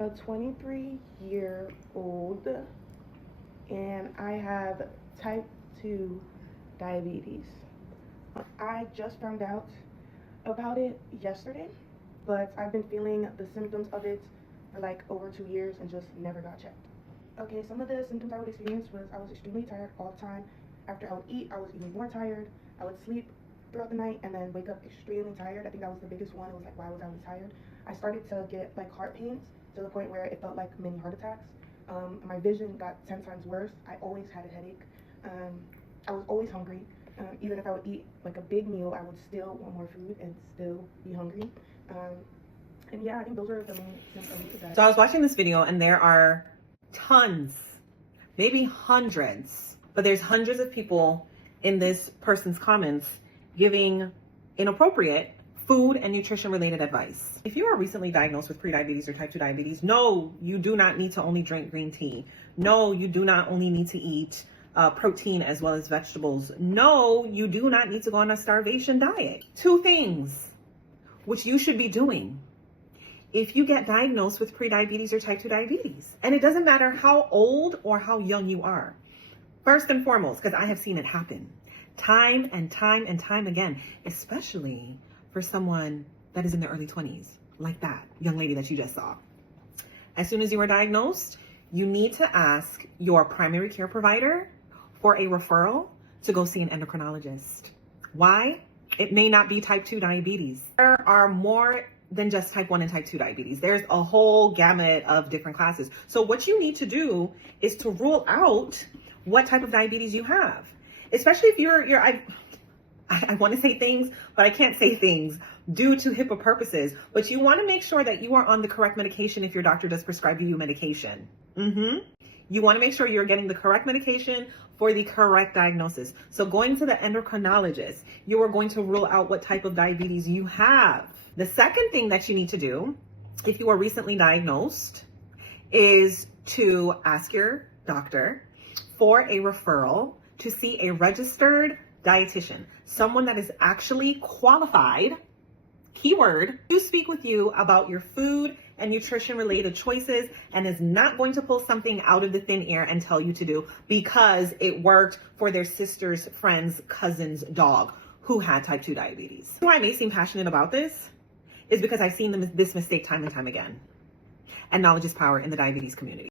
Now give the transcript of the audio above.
a 23-year-old and I have type 2 diabetes. I just found out about it yesterday, but I've been feeling the symptoms of it for like over 2 years and just never got checked. Okay, some of the symptoms I would experience was I was extremely tired all the time. After I would eat, I was even more tired. I would sleep throughout the night and then wake up extremely tired. I think that was the biggest one. It was like, why was I always tired? I started to get like heart pains to the point where it felt like mini heart attacks. My vision got 10 times worse. I always had a headache. I was always hungry. Even if I would eat like a big meal, I would still want more food and still be hungry. And yeah, I think those are the main symptoms of that. So I was watching this video and there are tons, maybe hundreds, but there's hundreds of people in this person's comments giving inappropriate food and nutrition related advice. If you are recently diagnosed with prediabetes or type 2 diabetes, no, you do not need to only drink green tea. No, you do not only need to eat protein as well as vegetables. No, you do not need to go on a starvation diet. Two things which you should be doing if you get diagnosed with prediabetes or type 2 diabetes. And it doesn't matter how old or how young you are. First and foremost, because I have seen it happen time and time and time again, especially for someone that is in their early 20s, like that young lady that you just saw. As soon as you are diagnosed, you need to ask your primary care provider for a referral to go see an endocrinologist. Why? It may not be type 2 diabetes. There are more than just type 1 and type 2 diabetes. There's a whole gamut of different classes. So what you need to do is to rule out what type of diabetes you have. Especially if I want to say things, but I can't say things due to HIPAA purposes. But you want to make sure that you are on the correct medication if your doctor does prescribe you medication. You want to make sure you're getting the correct medication for the correct diagnosis. So going to the endocrinologist, you are going to rule out what type of diabetes you have. The second thing that you need to do, if you are recently diagnosed, is to ask your doctor for a referral to see a registered dietitian, someone that is actually qualified, keyword, to speak with you about your food and nutrition related choices and is not going to pull something out of the thin air and tell you to do because it worked for their sister's friend's cousin's dog who had type 2 diabetes. Why I may seem passionate about this is because I've seen this mistake time and time again. And knowledge is power in the diabetes community.